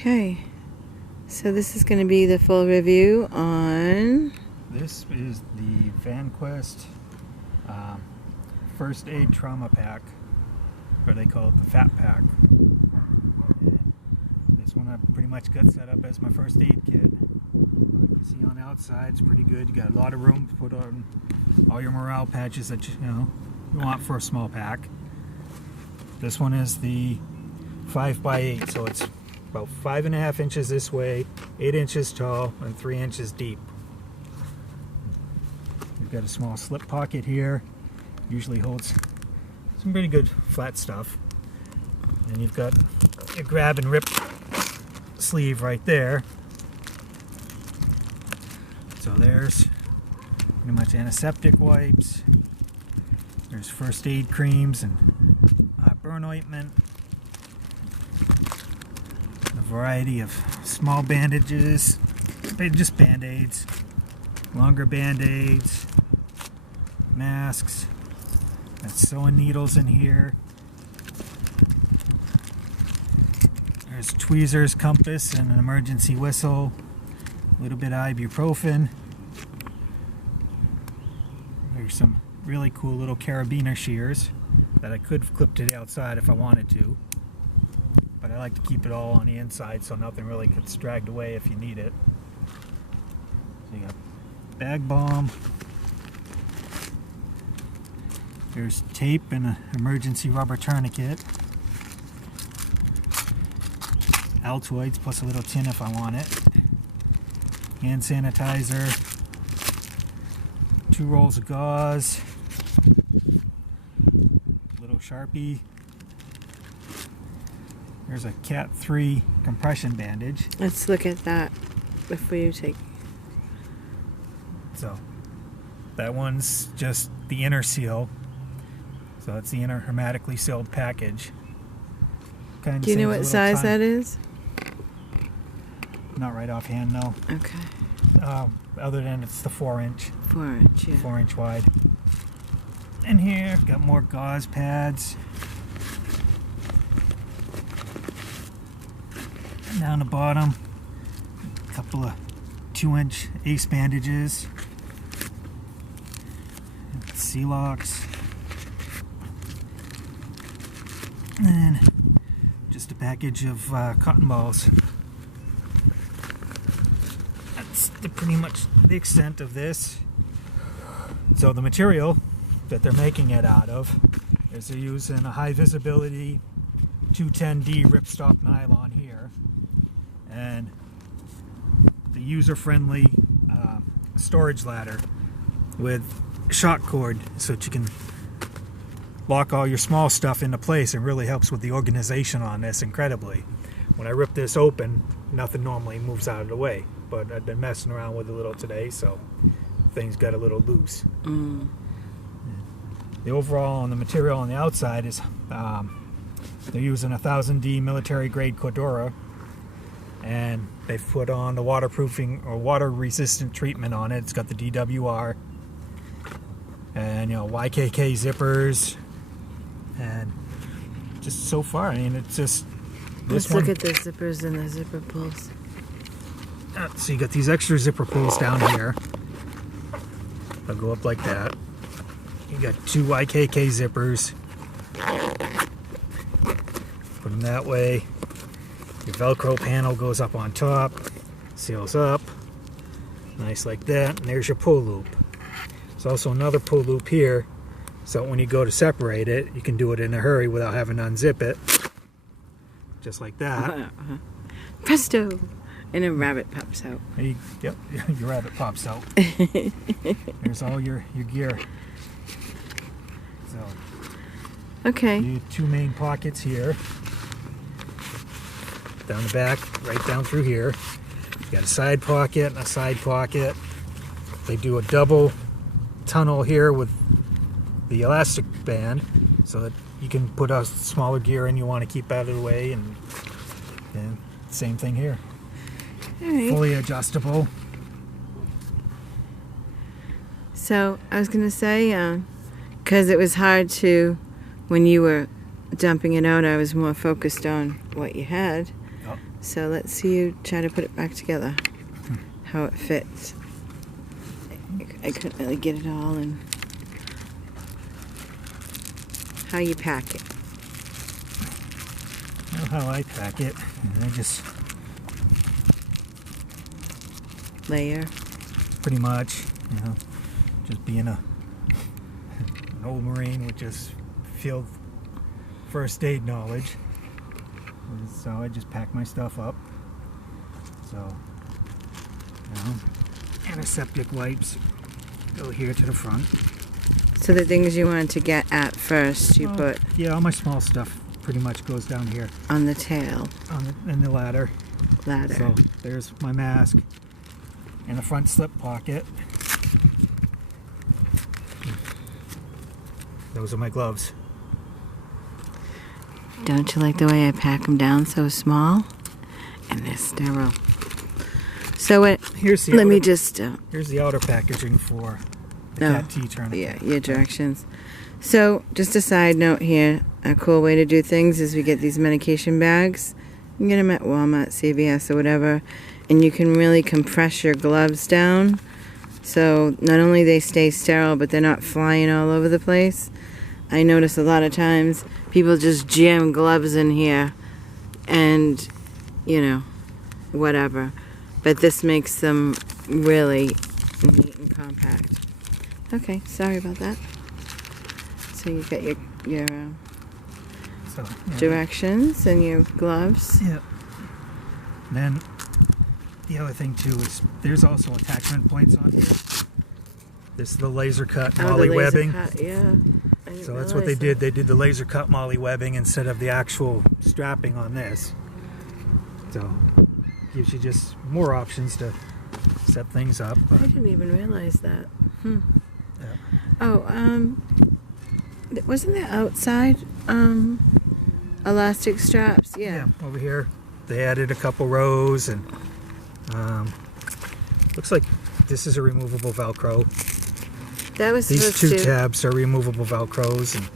Okay, so this is going to be the full review on... This is the Vanquest First Aid Trauma Pack, or they call it the Fat Pack. And this one I pretty much got set up as my first aid kit. You can see on the outside it's pretty good. You got a lot of room to put on all your morale patches that you want for a small pack. This one is the 5x8, so it's about 5.5 inches this way, 8 inches tall, and 3 inches deep. You've got a small slip pocket here, usually holds some pretty good flat stuff. And you've got a grab and rip sleeve right there. So there's pretty much antiseptic wipes. There's first aid creams and burn ointment. A variety of small bandages, just band-aids, longer band-aids, masks. Got sewing needles in here. There's tweezers, compass, and an emergency whistle. A little bit of ibuprofen. There's some really cool little carabiner shears that I could clip to the outside if I wanted to. But I like to keep it all on the inside so nothing really gets dragged away if you need it. So you got bag balm. There's tape and an emergency rubber tourniquet. Altoids plus a little tin if I want it. Hand sanitizer. 2 rolls of gauze. Little Sharpie. There's a Cat 3 compression bandage. Let's look at that before you take... So, that one's just the inner seal. So it's the inner hermetically sealed package. Kind of Do you know what size that is? Not right offhand, no. Okay. Other than it's the 4-inch. 4-inch, yeah. 4-inch wide. And here, got more gauze pads. And down the bottom, a couple of 2-inch ace bandages. Sea-locks. And then just a package of cotton balls. That's pretty much the extent of this. So the material that they're making it out of is they're using a high visibility 210D ripstop nylon here, and the user-friendly storage ladder with shock cord so that you can lock all your small stuff into place. And really helps with the organization on this incredibly. When I rip this open, nothing normally moves out of the way, but I've been messing around with it a little today, so things got a little loose. The overall on the material on the outside is they're using a 1000D military grade Cordura, and they've put on the waterproofing or water resistant treatment on it. It's got the DWR and YKK zippers, and just so far, I mean, it's just this Let's look at the zippers and the zipper pulls. So you got these extra zipper pulls down here. They'll go up like that. You got 2 YKK zippers. Put them that way. Your Velcro panel goes up on top, seals up, nice like that. And there's your pull loop. There's also another pull loop here, so when you go to separate it, you can do it in a hurry without having to unzip it. Just like that. Presto! And a rabbit pops out. Yep, your rabbit pops out. There's all your gear. So, okay. You have 2 main pockets here. Down the back, right down through here. You got a side pocket and a side pocket. They do a double tunnel here with the elastic band so that you can put a smaller gear in you want to keep out of the way, and same thing here. Right. Fully adjustable. So I was going to say, because it was hard to, when you were dumping it out, I was more focused on what you had. So let's see you try to put it back together. How it fits. I couldn't really get it all in. How you pack it. You know how I pack it. And I just Layer. pretty much, you know, just being an old Marine with just field first aid knowledge. So I just pack my stuff up. So, you know, antiseptic wipes go here to the front. So the things you want to get at first, you put Yeah, all my small stuff pretty much goes down here on the tail in the ladder. ladder. So there's my mask in the front slip pocket. Those are my gloves. Don't you like the way I pack them down so small? And they're sterile. So what? Here's the Let outer, me just. here's the outer packaging for the Oh, cat tea tourniquet. Yeah, your directions. So, just a side note here. A cool way to do things is we get these medication bags. You can get them at Walmart, CVS, or whatever. And you can really compress your gloves down. So, not only they stay sterile, but they're not flying all over the place. I notice a lot of times people just jam gloves in here. And, you know, whatever. But this makes them really neat and compact. Okay, sorry about that. So you got your So, yeah. directions and your gloves. Yeah. Then the other thing too is there's also attachment points on here. This is the laser cut Oh, molly the laser webbing. cut, yeah. I didn't So that's what they realize did. that. They did the laser cut molly webbing instead of the actual strapping on this. So gives you just more options to set things up. I didn't even realize that. Yeah. Oh, wasn't there outside elastic straps? Yeah. Over here they added a couple rows, and looks like this is a removable Velcro. That was These supposed two to. tabs are removable Velcros, and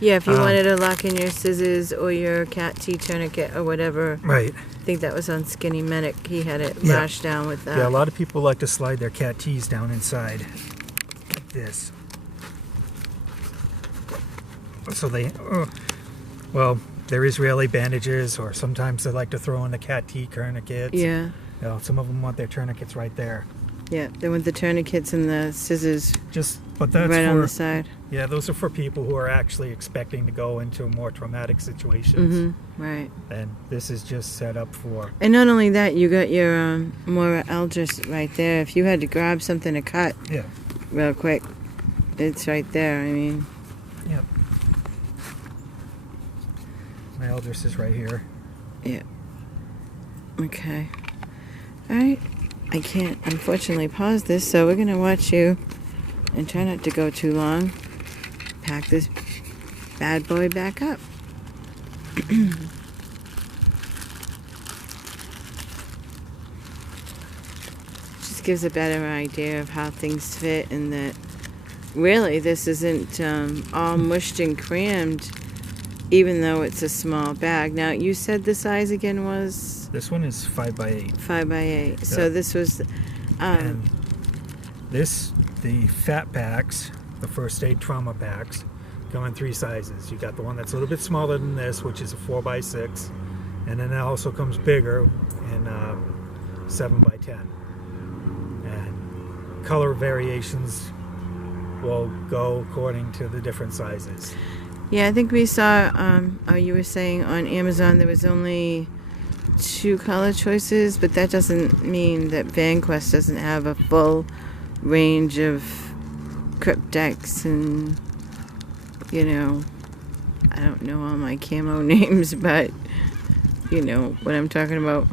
Yeah, if you wanted to lock in your scissors or your cat tea tourniquet or whatever. right. I think that was on Skinny Medic. He had it Yeah. lashed down with that. Yeah, a lot of people like to slide their cat tees down inside like this. So they, well, they're Israeli bandages, or sometimes they like to throw in the cat tea tourniquets. Yeah. You know, some of them want their tourniquets right there. Yeah, they want the tourniquets and the scissors But that's right on for, the side. yeah, those are for people who are actually expecting to go into more traumatic situations. Right. And this is just set up for, And not only that, you got your Mora Eldris right there. If you had to grab something to cut yeah, real quick, it's right there. I mean, yep. My Eldris is right here. yeah. Okay. All right. I can't, unfortunately, pause this, so we're going to watch you and try not to go too long. Pack this bad boy back up. Just gives a better idea of how things fit, and that really this isn't all mushed and crammed, even though it's a small bag. Now, you said the size again was This one is 5x8. 5x8. So Yeah. this was And this, the fat packs, the first aid trauma packs, come in 3 sizes. You got the one that's a little bit smaller than this, which is a 4x6, and then it also comes bigger in 7x10. And color variations will go according to the different sizes. yeah, I think we saw, you were saying on Amazon there was only 2 color choices, but that doesn't mean that Vanquest doesn't have a full range of cryptex and, you know, I don't know all my camo names, but you know what I'm talking about.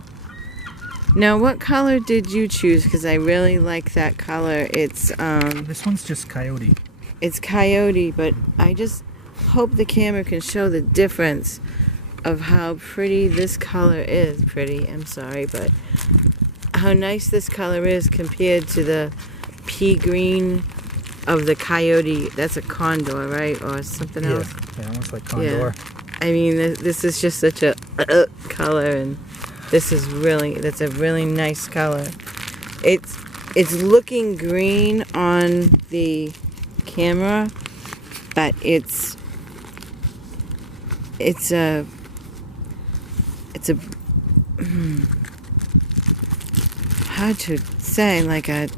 Now, what color did you choose? Because I really like that color. It's This one's just coyote. it's coyote, but I just hope the camera can show the difference of how pretty this color is. I'm sorry, but how nice this color is compared to the pea green of the coyote. That's a condor, right? Or something else? Yeah, almost like condor. I mean, this is just such a color, and that's a really nice color. It's looking green on the camera, but it's a hard to say, like a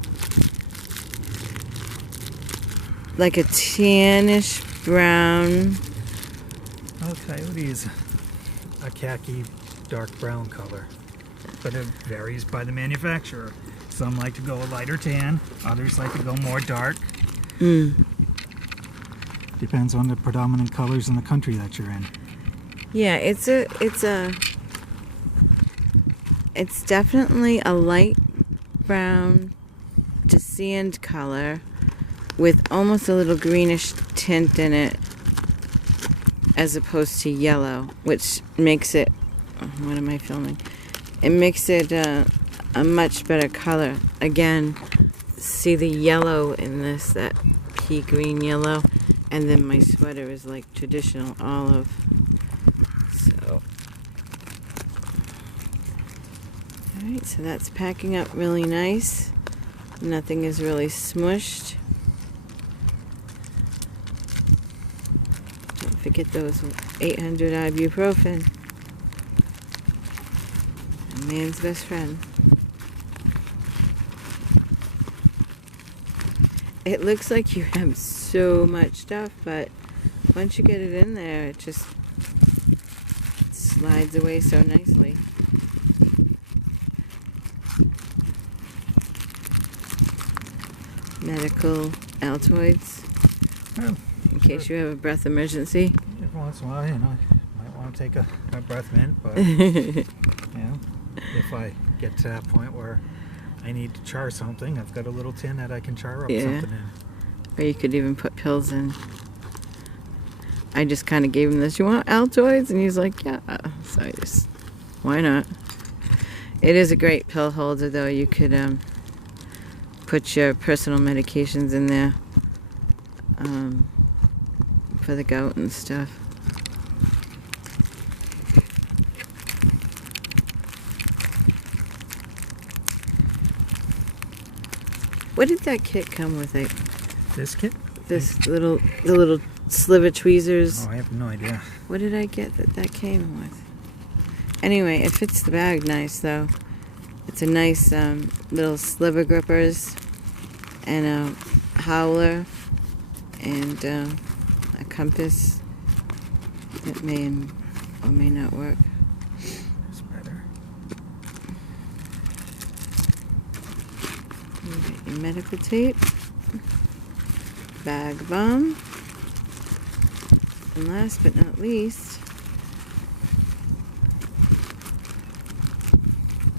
tannish brown. I'll coyote is a khaki dark brown color, but it varies by the manufacturer. Some like to go a lighter tan, others like to go more dark. Depends on the predominant colors in the country that you're in. Yeah, it's definitely a light brown to sand color with almost a little greenish tint in it, as opposed to yellow, which makes it, what am I filming? It makes it a much better color. Again, see the yellow in this, that pea green yellow, and then my sweater is like traditional olive. So, alright, so that's packing up really nice. Nothing is really smushed. Don't forget those 800 ibuprofen. A man's best friend. It looks like you have so much stuff, but once you get it in there, it just slides away so nicely. Medical Altoids, Well, in case you have a breath emergency. every once in a while, you know, I might want to take a breath mint, but you know, if I get to that point where I need to char something, I've got a little tin that I can char up something in. Or you could even put pills in. I just kind of gave him this, you want Altoids? And he's like, yeah. So I just, why not? It is a great pill holder, though. You could put your personal medications in there for the gout and stuff. What did that kit come with? This kit? The little sliver tweezers. Oh, I have no idea. What did I get that came with? Anyway, it fits the bag nice, though. It's a nice little sliver grippers and a howler and a compass that may or may not work. That's better. You got your medical tape, bag bomb, and last but not least,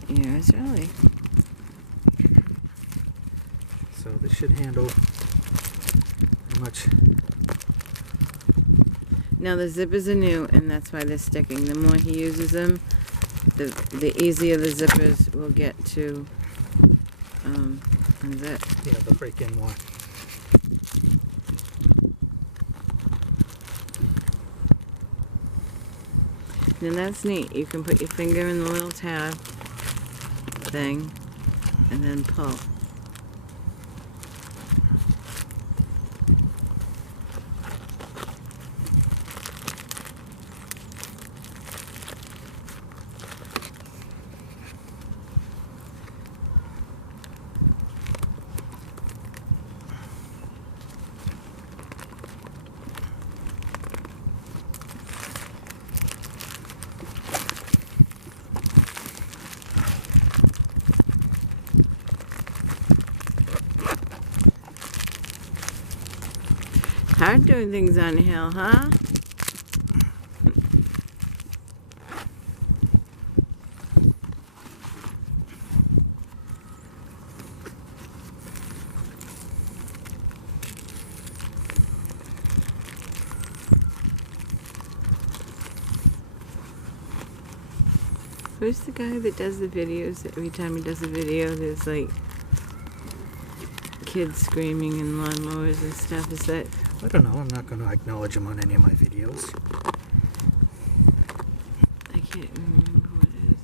yours early. So this should handle pretty much. Now the zippers are new, and that's why they're sticking. The more he uses them, the easier the zippers will get to unzip. Yeah, they'll break in more. And that's neat. You can put your finger in the little tab thing and then pull. Hard doing things on the hill, huh? Who's the guy that does the videos? Every time he does a video, there's like kids screaming and lawnmowers and stuff. Is that? I don't know. I'm not going to acknowledge him on any of my videos. can't remember what it is.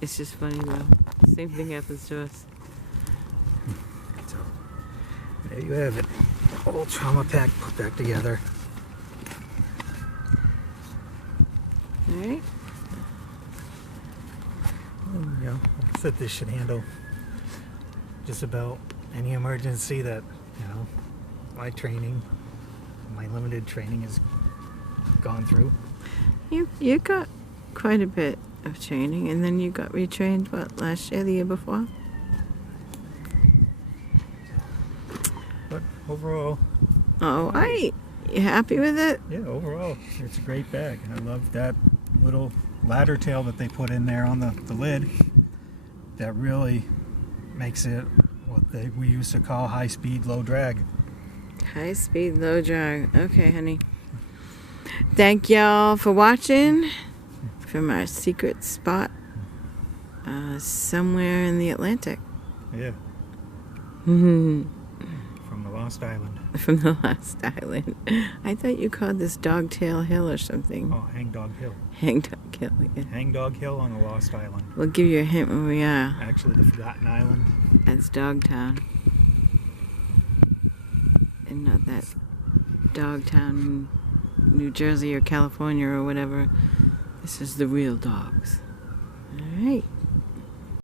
It's just funny though. Same thing happens to us. So, there you have it. Old trauma pack put back together. Alright. You know, like I said, this should handle just about any emergency that, you know, my limited training has gone through. You got quite a bit of training, and then you got retrained, what, last year, the year before? But overall... Oh, alright. You happy with it? Yeah, overall, it's a great bag. I love that little ladder tail that they put in there on the lid. That really makes it what we used to call high speed, low drag. High speed, low drag. Okay, honey. Thank y'all for watching from our secret spot somewhere in the Atlantic. Yeah. From From the Lost Island. the Lost Island. I thought you called this Dogtail Hill or something. Oh, Hang Dog Hill. Hang Dog Hill. Yeah. Hang Dog Hill on the Lost Island. We'll give you a hint where we are. Actually, the Forgotten Island. That's Dogtown. And not that Dogtown, New Jersey or California or whatever. This is the real dogs. Alright.